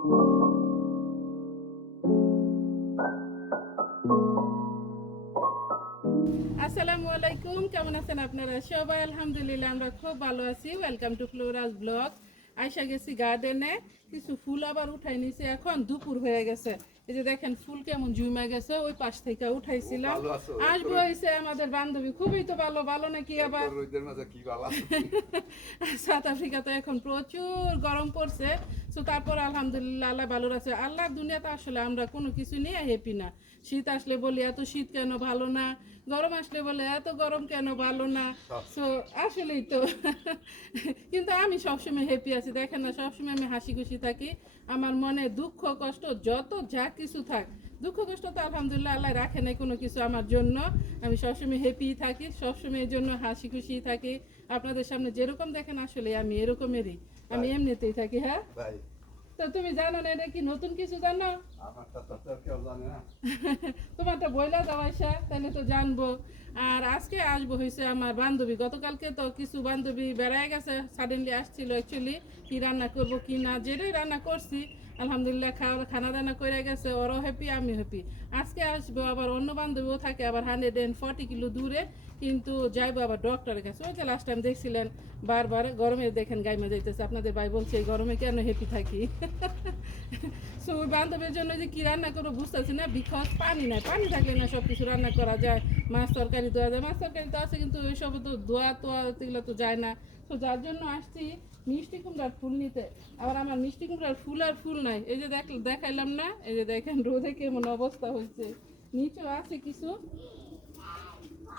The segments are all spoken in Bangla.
আসসালামু আলাইকুম, কেমন আছেন আপনারা সবাই? আলহামদুলিল্লাহ আমরা খুব ভালো আছি। Welcome to Flora's blog. আইসা গেছি গার্ডেনে, কিছু ফুল আবার উঠাই নিছি, এখন দুপুর হয়ে গেছে। এই যে দেখেন ফুল কেমন জুমে গেছে, ওই পাশ থেকে উঠাইছিলাম। আসবো হয়েছে আমাদের বান্ধবী, খুবই তো ভালো। ভালো নাকি আবার সাউথ আফ্রিকাতে এখন প্রচুর গরম পড়ছে। তো তারপর আলহামদুলিল্লাহ আল্লাহ ভালো আছে। আল্লাহর দুনিয়াতে আসলে আমরা কোনো কিছু নিয়ে হ্যাপি না। শীত আসলে বলি এত শীত কেন ভালো না, গরম আসলে বলে এত গরম কেন ভালো না। সো আসলেই তো কিন্তু আমি সবসময় হ্যাপি আছি, দেখেন না, সবসময় আমি হাসি খুশি থাকি। আমার মনে দুঃখ কষ্ট যত যা কিছু থাক, দুঃখ কষ্ট তো আলহামদুলিল্লাহ আল্লাহ রাখে নাই কোনো কিছু আমার জন্য। আমি সবসময় হ্যাপি থাকি, সবসময় এর জন্য হাসি খুশি থাকি। আপনাদের সামনে যেরকম দেখেন আসলে আমি এরকমেরই, আমি এমনিতেই থাকি। হ্যাঁ, তো তুমি জানো না এটা কি নতুন কিছু জানো? তোমারটা বইলা দাও আয়সা, তাহলে তো জানবো। আর আজকে আসবো হয়েছে আমার বান্ধবী, গতকালকে তো কিছু বান্ধবী বেড়ায় গেছে, সাডেনলি আসছিল। অ্যাকচুয়ালি কি রান্না করব কি না, যেটাই রান্না করছি আলহামদুলিল্লাহ খানা দানা করে গেছে, ওরাও হ্যাপি আমি হ্যাপি। আজকে আসবো আবার অন্য বান্ধবীও থাকে আবার 140 কিলো দূরে, কিন্তু যাইবো আবার ডক্টরের কাছে। ওই যে লাস্ট টাইম দেখছিলেন বারবার গরমে দেখেন গাইমে যাইতেছে, আপনাদের ভাই বলছে এই গরমে কেন হ্যাপি থাকি। সো ওই বান্ধবের জন্য যে কী রান্না করবো বুঝতেছি না, বিকজ পানি নাই, পানি থাকলে না সব কিছু রান্না করা যায়। মাছ তরকারি দেওয়া যায়, মাছ তরকারি তো আছে, কিন্তু ওইসব তো দোয়া তোয়া এগুলো তো যায় না। তো যার জন্য আসছি মিষ্টি কুমড়ার ফুল নিতে। আবার আমার মিষ্টি কুমড়ার ফুল আর ফুল নাই, এই যে দেখাইলাম না, এই যে দেখেন রোদে কেমন অবস্থা হয়েছে। নিচেও আছে কিছু,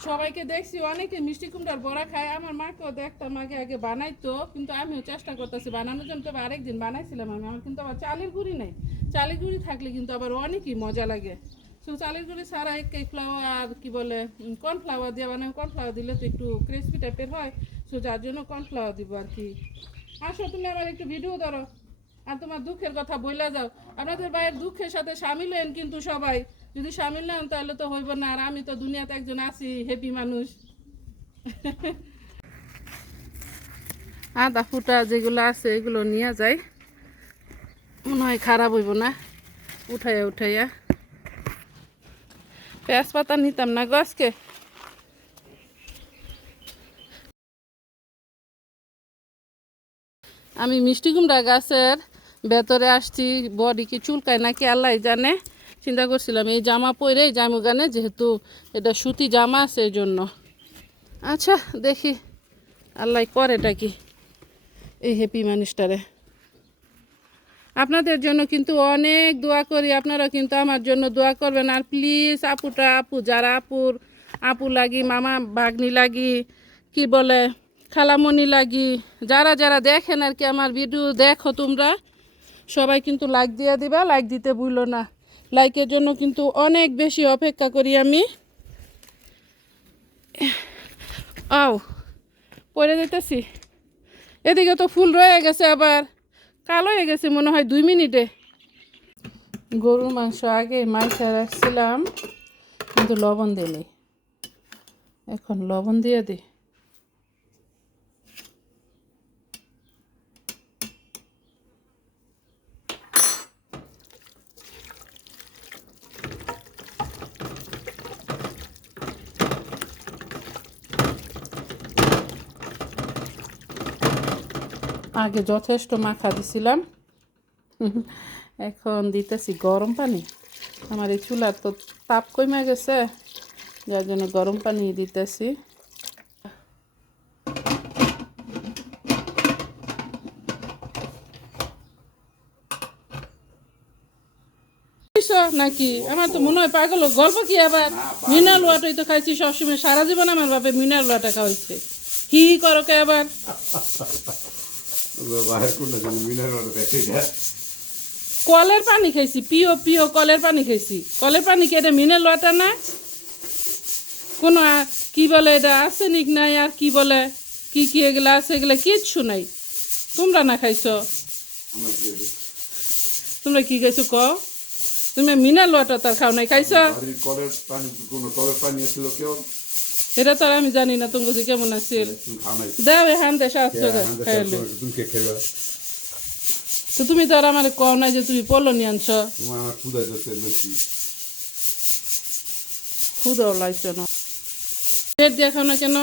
সবাইকে দেখছি অনেকে মিষ্টি কুমড়ার বড়া খায়। আমার মাকেও দেখতাম আগে আগে বানাইতো, কিন্তু আমিও চেষ্টা করতেছি বানানোর জন্য। তবে আরেকদিন বানাইছিলাম আমি, আমার কিন্তু আবার চালের গুঁড়ি নেই। চালের গুঁড়ি থাকলে কিন্তু আবার অনেকই মজা লাগে। সো চালের গুঁড়ি ছাড়া কেক ফ্লাওয়ার কি বলে কর্নফ্লাওয়ার দিয়ে বানাই, কর্নফ্লাওয়ার দিলে তো একটু ক্রিসপি টাইপের হয়। সো যার জন্য কর্নফ্লাওয়ার দিব আর কি। আসো তুমি আমার একটু ভিডিও ধরো আর তোমার দুঃখের কথা বইলা যাও। আপনাদের ভাইয়ের দুঃখের সাথে সামিল হন কিন্তু সবাই, যদি সামিল না হন তাহলে তো হইব না। আর আমি তো দুনিয়াতে একজন আছি হ্যাপি মানুষ। আদা ফুটা যেগুলো আছে এগুলো নিয়ে যায়, মনে হয় খারাপ হইব না। উঠাইয়া উঠাইয়া পেঁয়াজ পাতা নিতাম না গো আজকে। আমি মিষ্টি কুমড়া গাছের ভেতরে আসছি, বডি কি চুলকায় নাকি আল্লাহ জানে। চিন্তা করছিলাম এই জামা পরেই জামু গানে, যেহেতু এটা সুতি জামা আছে এই জন্য। আচ্ছা দেখি আল্লাহ করেটা কি এই হ্যাপি মানুষটারে। আপনাদের জন্য কিন্তু অনেক দোয়া করি, আপনারা কিন্তু আমার জন্য দোয়া করবেন। আর প্লিজ আপু যারা আপু লাগি, মামা বাগনি লাগি, কি বলে খালামণি লাগি, যারা যারা দেখেন আর কি আমার ভিডিও দেখো তোমরা সবাই কিন্তু লাইক দিয়ে দিবা, লাইক দিতে ভুলো না। লাইকের জন্য কিন্তু অনেক বেশি অপেক্ষা করি আমি। আও পরে যেতেছি, এদিকে তো ফুল রয়ে গেছে, আবার কালো হয়ে গেছে মনে হয় 2 মিনিটে। গরুর মাংস আগে মাইখা রাখছিলাম, কিন্তু লবণ দিই, এখন লবণ দিয়ে দিই। আগে যথেষ্ট মাখা দিছিলাম, এখন দিতেছি গরম পানি। আমার এই চুলার তো তাপ কমে গেছে, যার জন্য গরম পানি দিতেছি। নাকি আমার তো মনে হয় পাগল গল্প কি আবার। মিনারেল ওয়াটারই তো খাইছি সবসময়, সারা জীবন আমার বাপে মিনারেল ওয়াটার খাওয়াইছে। কি করো কে আবার? কলের পানি খাইছি, পিও কলের পানি খাইছি। কলের পানি কি এটা মিনারেল ওয়াটার না? কোনো কি বলে এটা আর্সেনিক নাই, আর কি বলে কি কি এগুলো আছে, এগুলো কিচ্ছু নাই। তোমরা না খাইছো? তোমরা কি খাইছো ক? তুমি মিনারেল ওয়াটার তার খাও নাই, খাইছো? এটা তো আর আমি জানি না তোমার কাছে কেমন আছে। দাও হান দে সাহায্য খাইলো। তো তুমি তো আর আমার কও না যে তুমি পলো নিয়ে আনছো। তোমার আমার ক্ষুদা যাচ্ছে লুচি। ক্ষুদাও লাগছে না, পেট দিয়ে খাও না কেন?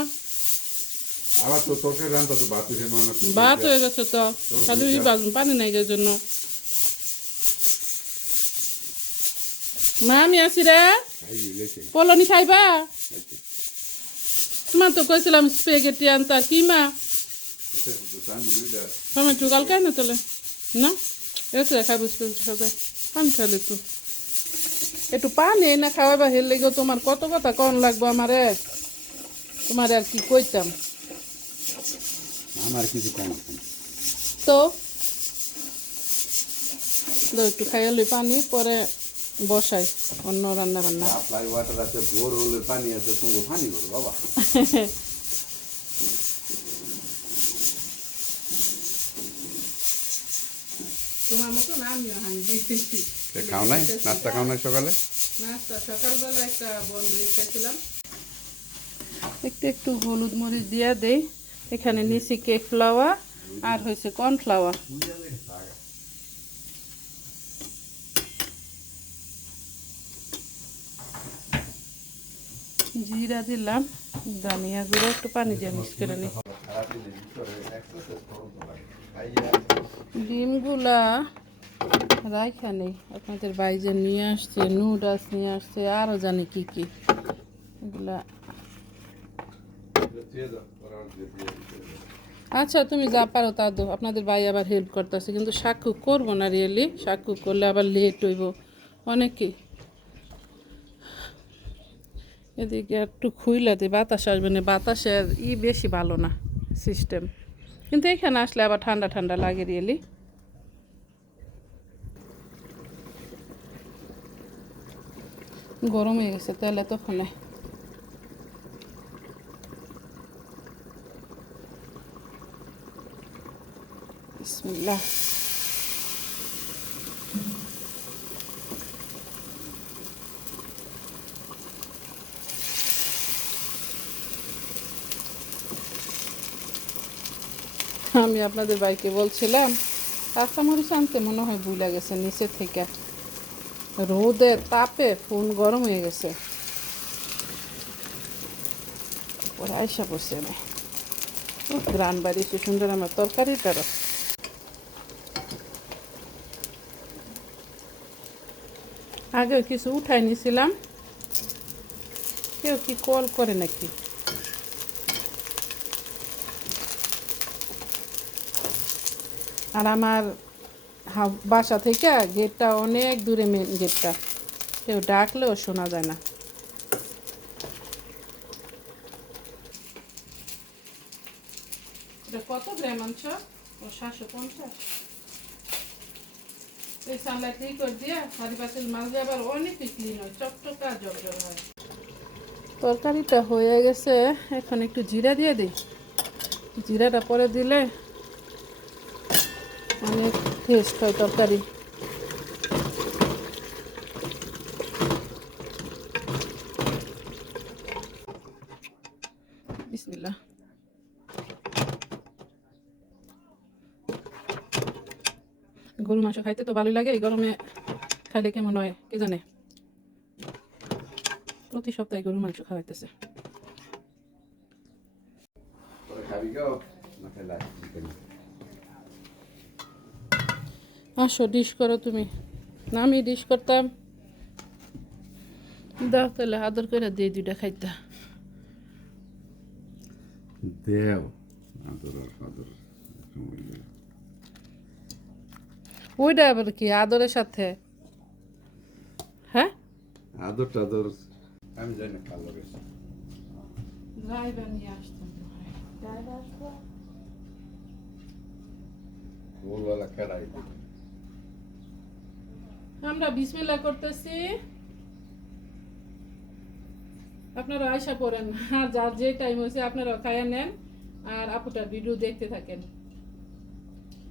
আবার তো তরকারি রান্না তো ভাত হয়ে মনে হচ্ছে ভাত হয়ে গেছে তো, খালি পানি নাই এর জন্য। মা আমি আসি রে, খাই লেছে পলো নি খাইবা? তোমার তো কইছিলাম স্পেগেটি আনতে, আর কি মা আচ্ছা তো জানি না টমেটো কালকে না তাহলে না এসে খাইব স্পেগেটি খাবে। পানি খাইলে একটু পানি না খাওয়াইবা, হের লেগে তোমার কত কথা কন লাগবো আমারে, তোমার আর কি কইতাম। আমার কিছু কম তো দাও একটু খাইয়া লই পানি, পরে বসাই অন্য রান্না বান্না। সাপ্লাই ওয়াটার আছে, ভোর হলে পানি আছে, তুমি পানি করো বাবা। তোমার মতো না আমিও হাঙ্গি। খাও নাই নাস্তা খাও নাই সকালে? নাস্তা সকালবেলা একটা বন্ধু খেয়েছিলাম। একটু একটু হলুদ মরিচ দিয়া দেই। এখানে নিচে কেক ফ্লাওয়ার আর হয়েছে কর্নফ্লাওয়ার। জিরা দিলাম, ধনিয়া গুঁড়ো একটু পানি দিয়ে মিক্স করে নিই। ডিমগুলা রাইখা নেই, আপনাদের বাইরে নিয়ে আসছে, নুডলস নিয়ে আসছে, আরও জানি কি কি এগুলা। আচ্ছা তুমি যা পারো তা দো, আপনাদের ভাই আবার হেল্প করতেছে, কিন্তু সাক্ষু করবো না রিয়েলি, সাক্ষু করলে আবার লেট হইব অনেকই। এদিকে একটু খুইলাতে বাতাস আসবে না, বাতাসের বেশি ভালো না সিস্টেম, কিন্তু এখানে আসলে আবার ঠান্ডা ঠান্ডা লাগে রিয়েলি। গরম হয়ে গেছে তেলে তখন। বিসমিল্লাহ। আমি আপনাদের বাইকে বলছিলাম কাঁচামরিচ আনতে, মনে হয় ভুলে গেছে নিচে থেকে, রোদে তাপে ফোন গরম হয়ে গেছে। পরে আইসা বসে আমি গ্রান বাড়ি কি সুন্দর আমার তরকারিটারও। আগেও কিছু উঠাই নিছিলাম, কেউ কি কল করে নাকি? আর আমার বাসা থেকে গেটটা অনেক দূরে, মেন গেটটা, কেউ ডাকলেও শোনা যায় না। এটা কত গ্রাম আনছ? 750। এই সানলাইট ঠিক করে দিয়ে সারি পাশের মাছ দিয়ে আবার অনেকই ক্লিন হয়, চকচকা জল হয়। তরকারিটা হয়ে গেছে, এখন একটু জিরা দিয়ে দিই। জিরাটা পরে দিলে অনেক টেস্ট হয় তরকারি। বিসমিল্লাহ। গরু মাংস খাইতে তো ভালোই লাগে, এই গরমে খাইলে কেমন হয় কে জানে। প্রতি সপ্তাহে গরু মাংস খাওয়াইতেছে। আসো ডিশ করো তুমি, না আমি ডিশ করতাম। দাও তাহলে আদর করে দিয়ে দুইটা খাইতা। দেও আদর আদর। ওইটা আবার কি আদরের সাথে? হ্যাঁ আদর টাদর আমি জানি না ভালো গেছে। ড্রাইভার নিয়ে আসতাম, ড্রাইভার আসবো। ভোরবেলা খেলাই আমরা বিসমিল্লাহ করতেছি, আপনারা আয়সা পড়েন, আর যার যে টাইম হয়েছে আপনারা খায়া নেন আর আপুটার ভিডিও দেখতে থাকেন।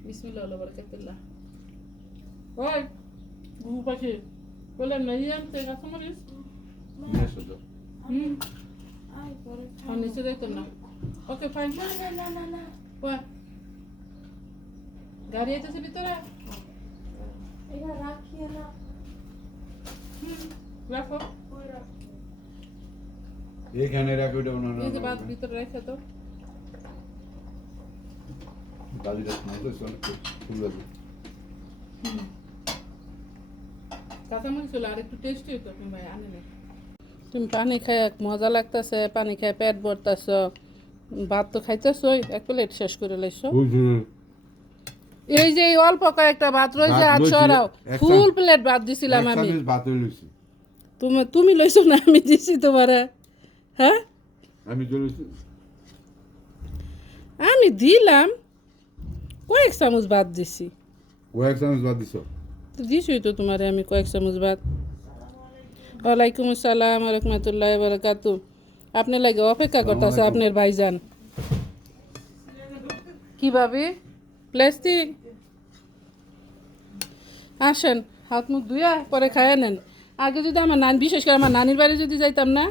বিসমিল্লাহ আল্লাহু বারাকাতুল্লাহ। ওই ঘুম পাখি বললেন না আনতে কাঁচামরিচ? নিচে দেখতেন না? Okay fine. গাড়ি আছে ভিতরে এটা রাখিয়ে না রাখো এখানে রাখো এটা না এই যে ভাত ভিতরে রেখে তো গালিটা স্মেল তো অনেক ফুল লাগে কাঁচামরিচ হলো আর একটু টেস্টি হতো তুমি ভাই আনে না তুমি পানি খাই মজা লাগতেছে পানি খাই পেট ভরতেছ ভাত তো খাইতেছো এক প্লেট শেষ করে লাইছো এই যে এই অল্প কয়েকটা ভাত রয়েছে ভাত হাত লইছি, সরাও এক ফুল প্লেট ভাত দিছিলাম আমি ভাত লইছি তুমি লইছো না আমি দিছি তোমারে হ্যাঁ আমি চলেছি আমি দিলাম কয়েক চামচ ভাত দিছি কয়েক চামচ ভাত দিছো তো দিছই তো তোমারে আমি কয়েক চামচ ভাত ওয়ালাইকুম আসসালাম রহমতুল্লাহ বারাকাতু আপনি লাগে অপেক্ষা করতেছে আপনার ভাইজান কিভাবে প্লাস্টিক আসেন হাত মুখ ধুয়া পরে খাইয়ে নেন আগে যদি আমার নানি বিশেষ করে আমার নানির বাড়ি যদি যাইতাম না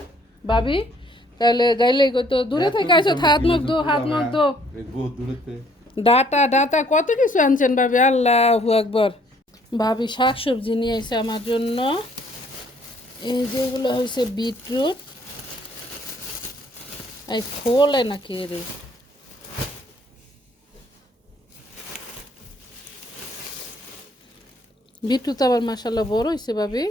ভাবি তাহলে যাইলে তো দূরে থেকে আইসো হাত মুখ দো বহুত দূরেতে ডাটা কত কিছু আনছেন ভাবি আল্লাহু আকবার ভাবি শাক সবজি নিয়ে এসে আমার জন্য এই যেগুলো হয়েছে বিটরুট এই খোলে নাকি রে বিটরুট আবার মাশাআল্লাহ বড় হয়েছে ভাবি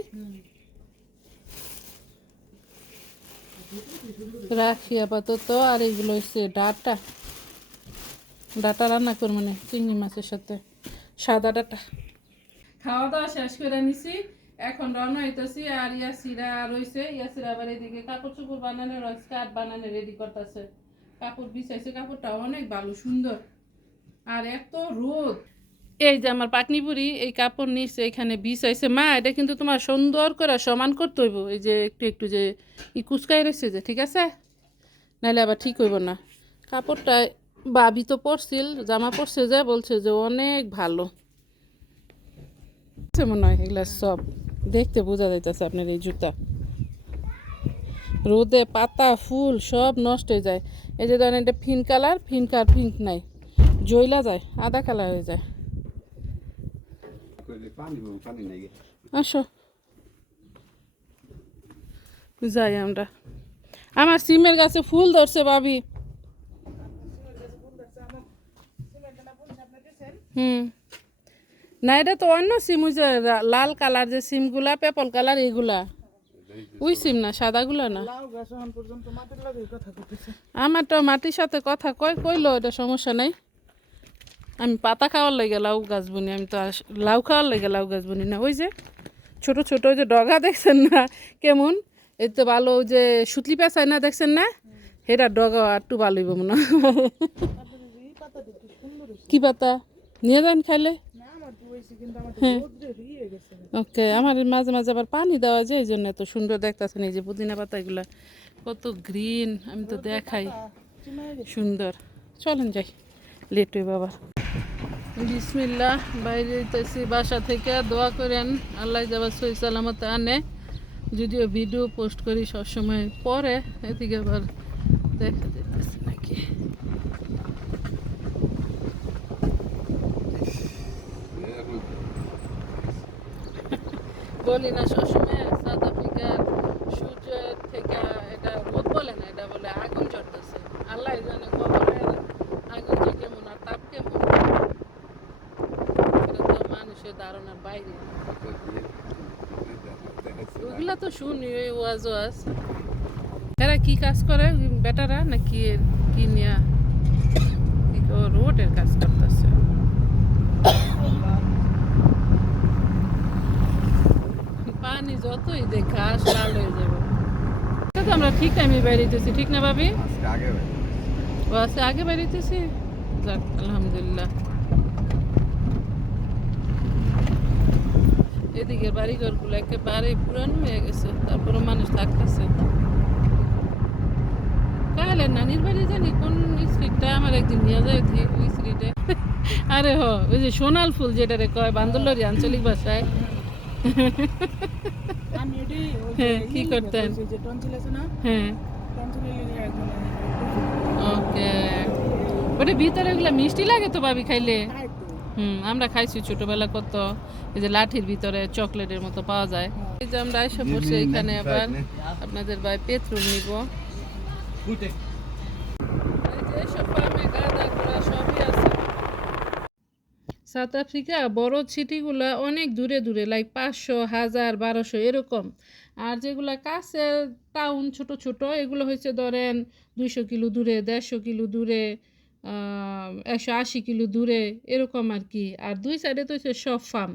রাখি আপাতত আর এইগুলো হচ্ছে ডাটা রান্না করবো না চিংড়ি মাছের সাথে সাদা ডাটা খাওয়া দাওয়া শেষ করে নিছি এখন রওনা হইতেছি আর ইয়াসিরা রয়েছে ইয়াসিরা আবার এদিকে কাপড় চোপড় বানানো স্কার্ট বানানো রেডি করতেছে কাপড় বিছাইছে কাপড়টা অনেক ভালো সুন্দর আর এত রোদ এই যে আমার পাটনিপুরি এই কাপড় নিচ্ছে এখানে বিছাইছে মা এটা কিন্তু তোমার সুন্দর করে সমান করতে হইব এই যে একটু একটু যে কুচকাই রয়েছে যে ঠিক আছে নাহলে আবার ঠিক হইব না কাপড়টা ভাবি তো পরছিল জামা পরছে যে বলছে যে অনেক ভালো মনে হয় এগুলা সব দেখতে বোঝা যাইতেছে আপনার এই জুতা রোদে পাতা ফুল সব নষ্ট হয়ে যায় এই যে ধরেন এটা পিঙ্ক নাই জইলা যায় আদা কালার হয়ে যায় আসো যাই আমরা আমার সিমের গাছে ফুল ধরছে ভাবি না এটা তো অন্য সিম ওই যে লাল কালার যে সিমগুলা পেপল কালার এগুলা ওই সিম না সাদাগুলা না আমার তো মাটির সাথে কথা কইলো এটা সমস্যা নাই আমি পাতা খাওয়ার লাগে লাউ গাছ বুনি আমি তো লাউ খাওয়ার লাগে লাউ গাছ বুনি না ওই যে ছোট ছোট ওই যে ডগা দেখছেন না কেমন এই তো ভালো যে সুতলি পেঁচায় না দেখছেন না সেটা ডগা একটু ভালো হইব মনে কি পাতা নিয়ে যান খাইলে হ্যাঁ ওকে আমার মাঝে মাঝে আবার পানি দেওয়া যায় এই জন্য এত সুন্দর দেখতেছেন এই যে পুদিনা পাতাগুলা কত গ্রিন আমি তো দেখাই সুন্দর চলেন যাই লেট হই বাবা বিসমিল্লাহ বাইরে যেতেছি বাসা থেকে দোয়া করেন আল্লাহ যাবার সই সালামত আনে যদিও ভিডিও পোস্ট করি সবসময় পরে এদিকে আবার দেখা যেতেছে নাকি বলি না সবসময় সাউথ আফ্রিকার সূর্য থেকে এটা রোদ বলে না এটা বলে আগুন জ্বলতেছে আল্লাহ জানে খবরের আগুন যে কেমন আর তাপ কেমন এটা তো মানুষের ধারণার বাইরে ওগুলা তো শুনি ওই ওয়াজ এরা কি কাজ করে বেটারা না কি নিয়ে রোডের কাজ করতেছে পানি যতই দেখ ঘাস লাল হয়ে যাবে তো আমরা ঠিক টাইমে বেরিয়েছি ঠিক না ভাবি ও আজকে আগে বেরিয়েছি যাক আলহামদুলিল্লাহ এদিকে বাড়িঘরগুলো একেবারে পুরানো হয়ে গেছে তারপরে মানুষ থাকতেছে তাহলে নানির বাড়ি জানি কোন স্ট্রিটটা আমার একদিন নিয়ে যায় ওই স্ট্রিটে আরে ওই যে সোনাল ফুল যেটা রে কয় বান্দরবাড়ি আঞ্চলিক ভাষায় হ্যাঁ কি করতেন হ্যাঁ ওকে ওটা ভিতরে ওগুলা মিষ্টি লাগে তো ভাবি খাইলে আমরা খাইছি ছোটবেলা কত, এই যে লাঠির ভিতরে চকলেটের মতো পাওয়া যায়। এই যে আমরা এসে পড়ছি এখানে, আবার আপনাদের ভাই পেট্রোল নিব। এই যে এসব ফার্মে গাঁদা ঘোড়া সবই আছে। সাউথ আফ্রিকা বড় সিটিগুলা অনেক দূরে দূরে, লাইক 500, 1000, 1200 এরকম। আর যেগুলা কাছে টাউন ছোট ছোট, এগুলো হচ্ছে ধরেন 200 কিলো দূরে, 150 কিলো দূরে, 180 কিলো দূরে এরকম আর কি। আর দুই সাইডে তো হচ্ছে সব ফার্ম,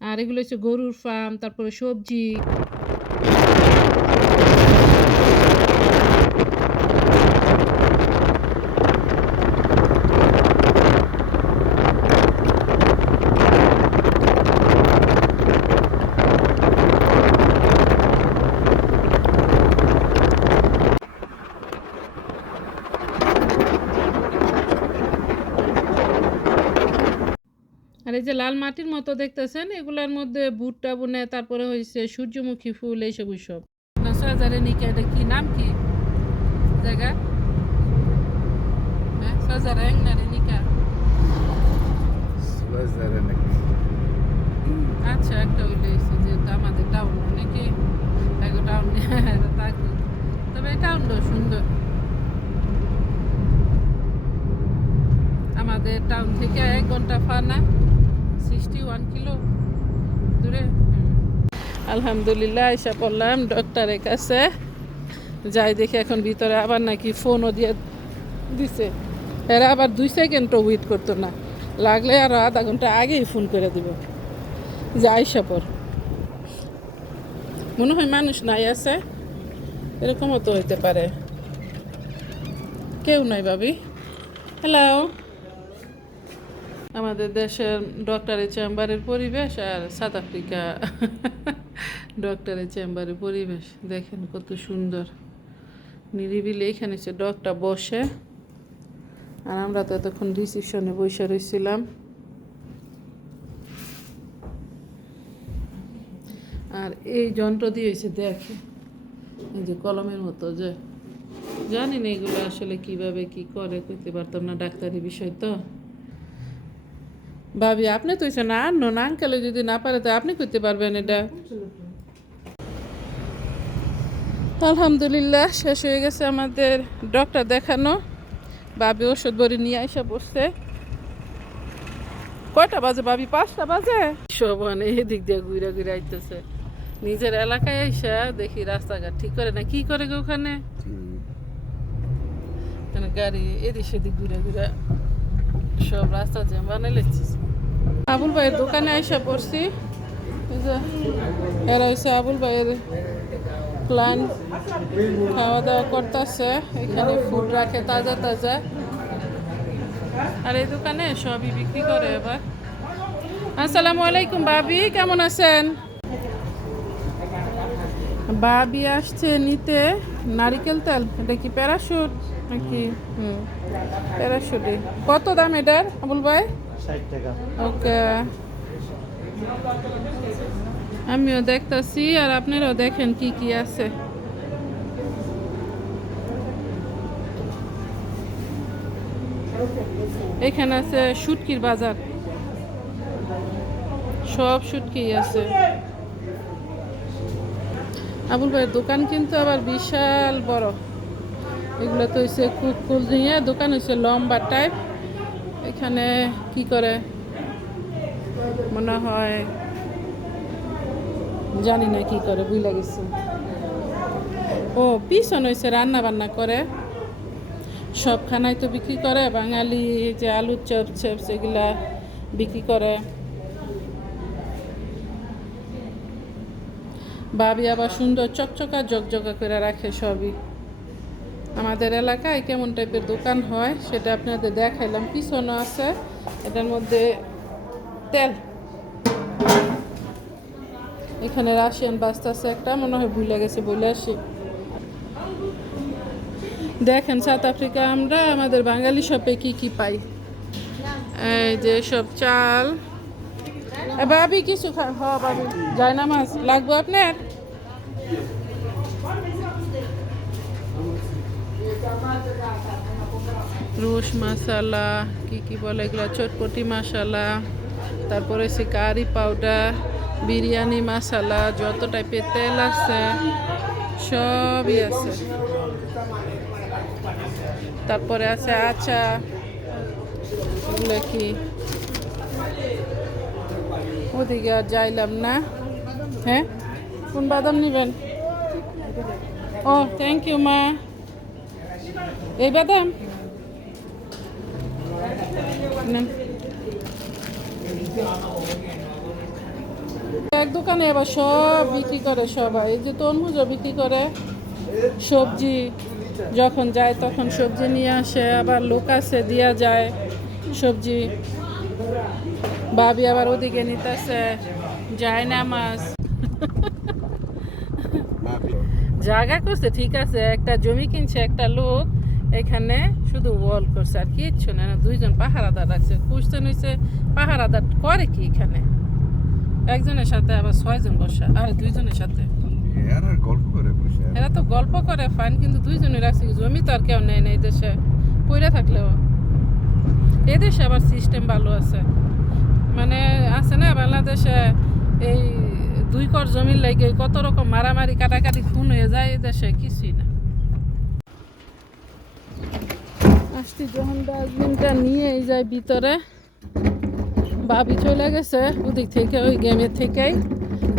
আর এগুলো হচ্ছে গরুর ফার্ম, তারপরে সবজি। আর এই যে লাল মাটির মতো দেখতেছেন, এগুলোর মধ্যে ভুট্টা বুনে, তারপরে হয়েছে সূর্যমুখী ফুল, এইসব এইসব। সজারে নিকা, এটা কি নাম, কি জায়গা? হ্যাঁ, সজারে এংনারে নিকা। আচ্ছা, একটা হইলে হয়েছে, যেহেতু আমাদের টাউন অনেকে টাউন থাকবে, তবে এই টাউনটাও সুন্দর। আমাদের টাউন থেকে 1 ঘন্টা ফানা, 61 কিলো দূরে। আলহামদুলিল্লাহ এসে পড়লাম ডক্টরের কাছে। যাই দেখি এখন ভিতরে আবার নাকি ফোনও দিয়ে দিছে। এরা আবার 2 সেকেন্ডও ওয়েট করতো না, লাগলে আরও আধা ঘন্টা আগেই ফোন করে দিব যে আইসা পর। মনে হয় মানুষ নাই আছে, এরকমও তো হইতে পারে। কেউ নাই ভাবি। হ্যালো। আমাদের দেশের ডক্টরের চেম্বারের পরিবেশ আর সাউথ আফ্রিকা ডক্টরের চেম্বারের পরিবেশ দেখেন কত সুন্দর নিরিবিলি। এখানে হচ্ছে ডক্টর বসে, আর আমরা তো এতক্ষণ রিসিপশনে বসে রয়েছিলাম। আর এই যন্ত্র দিয়ে হয়েছে দেখে, এই যে কলমের মতো, যে জানি না এগুলো আসলে কিভাবে কি করে, করতে পারতাম না, ডাক্তারি বিষয় তো। ভাবি আপনি তো না আনো না, আঙ্কেলে যদি না পারে তো আপনি করতে পারবেন এটা। আলহামদুলিল্লাহ শেষ হয়ে গেছে আমাদের ডক্টর দেখানো। ভাবি ওষুধ বড়ি নিয়ে এসে বসছে। কয়টা বাজে ভাবি? 5টা বাজে। সব মানে এদিক দিয়ে ঘুরে ঘুরে আইতেছে। নিজের এলাকায় এসে দেখি রাস্তাঘাট ঠিক করে না, কি করে গো ওখানে গাড়ি এদিক সেদিক ঘুরে ঘুরে সব রাস্তা জ্যাম বানাই লেছিস। আবুল ভাইয়ের দোকানে আইসা পড়ছি। এরা হচ্ছে আবুল ভাইয়ের ক্লায়েন্ট, খাওয়া দাওয়া করতেছে। এখানে ফুড রাখে তাজা তাজা, আর এই দোকানে সবই বিক্রি করে এবার। আসসালামু আলাইকুম ভাবি, কেমন আছেন? ভাবি আসছে নিতে নারিকেল তেল। এটা কি প্যারাশুট নাকি? প্যারাশুটে কত দাম এটার আবুল ভাই? 60 টাকা। ওকে, আমিও দেখতাছি আর আপনারাও দেখেন কি কি আছে। এখানে আছে শুটকির বাজার, সব শুটকি আছে। আবুল ভাইয়ের দোকান কিন্তু আবার বিশাল বড়। এগুলো তো হচ্ছে কুল দিয়ে দোকান, হচ্ছে লম্বা টাইপ। এখানে কি করে মনে হয় জানি না কি করে, বুঝলা গেছে। ও পিছন হয়েছে রান্না বান্না করে, সব খানাই তো বিক্রি করে। বাঙালি যে আলুর চপ চিপস এগুলা বিক্রি করে। ভাবি আবার সুন্দর চকচকা জকজকা করে রাখে সবই। আমাদের এলাকায় কেমন টাইপের দোকান হয় সেটা আপনাদের দেখাইলাম। পিছনে আছে এটার মধ্যে তেল। এখানে রাশিয়ান বাস্তা আছে একটা, মনে হয় ভুলে গেছে, বলে আসি। দেখেন সাউথ আফ্রিকা আমরা আমাদের বাঙালি শপে কি কি পাই। এই যে সব চাল। ভাবি কিছু ভাবি যায় না, মাছ লাগবে আপনার? রোশ মশালা কি কি বলে এগুলো, চটপটি মশালা। তারপরে সে কারি পাউডার, বিরিয়ানি মশলা, যত টাইপের তেল আছে সবই আছে। তারপরে আছে আচার, এগুলো কি ওদিকে আর যাইলাম না। হ্যাঁ, কোন বাদাম নেবেন? ও থ্যাংক ইউ মা। এই বাদাম নেন। এক দোকানে আবার সব বিক্রি করে সবাই, এই যে তরমুজও বিক্রি করে, সবজি যখন যায় তখন সবজি নিয়ে আসে, আবার লোক আছে দিয়া যায় সবজি। ভাবি আবার ওদিকে নিতেছে যায় না মাছ। জায়গা করছে ঠিক আছে, একটা জমি কিনছে একটা লোক, এখানে শুধু ওয়াল করছে আর কিচ্ছু না। দুইজন পাহারাদার রাখছে। কোশ্চেন হয়েছে পাহারাদার করে কি এখানে? একজনের সাথে আবার 6 জন বসা, আর দুইজনের সাথে এরা তো গল্প করে ফাইন, কিন্তু দুইজনে রাখছে। জমি তো আর কেউ নেই না এই দেশে, পইরা থাকলেও। এই দেশে আবার সিস্টেম ভালো আছে, মানে আছে না বাংলাদেশে এই 2 কর জমির লাগে কত রকম মারামারি কাটাকাটি খুন হয়ে যায়, এই দেশে কিছুই না। আসছি যখন ডাস্টবিনটা নিয়ে এই যায় ভিতরে, ভাবি চলে গেছে ওদিক থেকে, ওই গেমের থেকেই।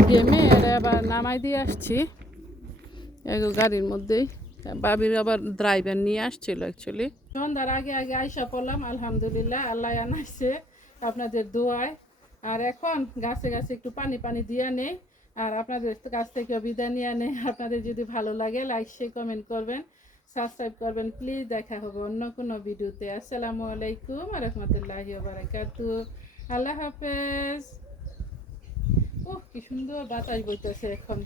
গেমে এর আবার নামাই দিয়ে আসছি গাড়ির মধ্যেই। ভাবির আবার ড্রাইভার নিয়ে আসছিল অ্যাকচুয়ালি। সন্ধ্যার আগে আগে আইসা পড়লাম, আলহামদুলিল্লাহ আল্লাহ আনাইছে আপনাদের দোয়ায়। আর এখন গাছে গাছে একটু পানি পানি দিয়ে নেই, আর আপনাদের কাছ থেকে বিদায় নিয়ে নেই। আপনাদের যদি ভালো লাগে লাইক শেয়ার কমেন্ট করবেন, সাবস্ক্রাইব করবেন প্লিজ। দেখা হবে অন্য কোনো ভিডিওতে। আসসালামু আলাইকুম ওয়া রাহমাতুল্লাহি ওয়া বারাকাতুহু। আল্লাহ হাফেজ। ও কি সুন্দর বাতাস বইতেছে এখন।